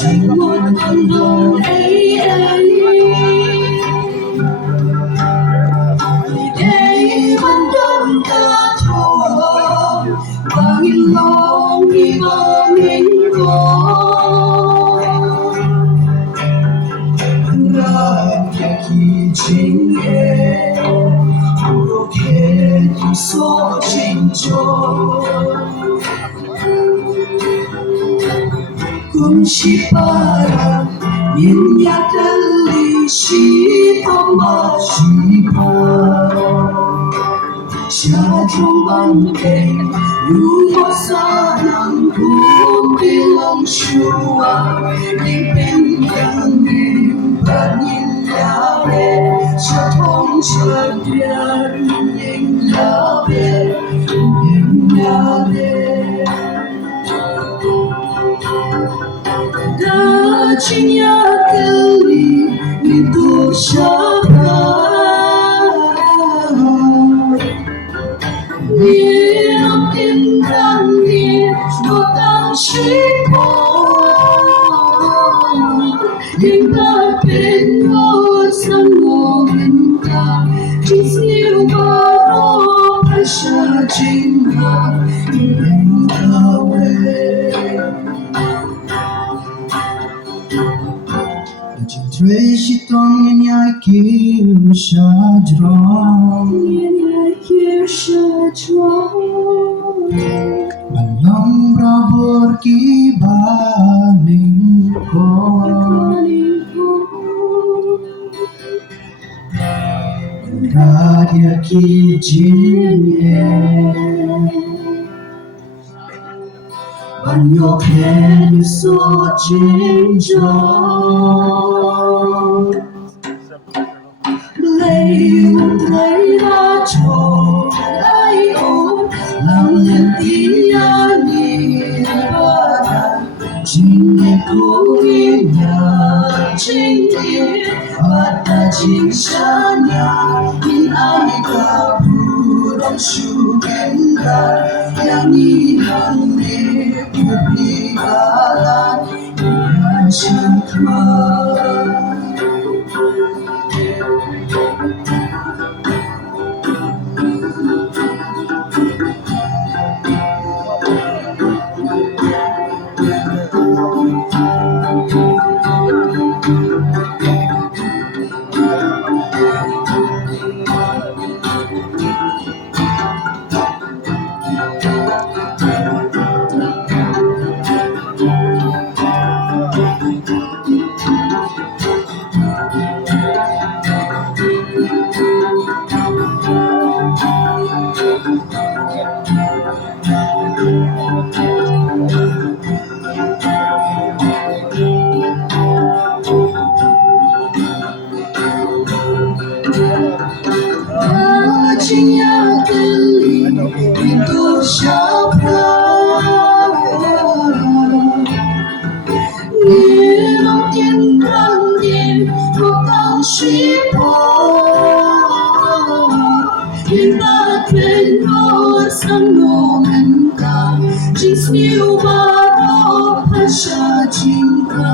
Trên một con đường ấy để vẫn đông ta thôi và nghìn lòng đi vào mình có ra khi chính 그렇게 힘써진 저 꿈시바람 인야 달리 싶어마 싶어 샤종반대 유머사랑 꿈빌렁슈와 닝뱅강님 반인야베 샤통천변 닝야베 닝야베 Dacinya keli itu siapa? Dia mungkin dia bukan siapa yang tak pernah sanggup minta cinta baru rasa cinta yang kawin. Tracy Tong nhai kêu sa drong Bằng lòng ra bờ kỳ ba ninh ko Ra dia ki jin Ban yo ken so jin jong Lấy ra cho lấy ôn Lặng lên tiếng nhìn bà Chính nghe cố yên nhà chính yên Và ta chính xa nhà Nhìn ai cả bù đông su kén ra Yang nhìn hằng nê bù bì bà lan Nhà chẳng mơ Dacinya keli itu siapa? Dia mungkin dia bukan siapa yang tak pernah sanggup minta cinta baru rasa cinta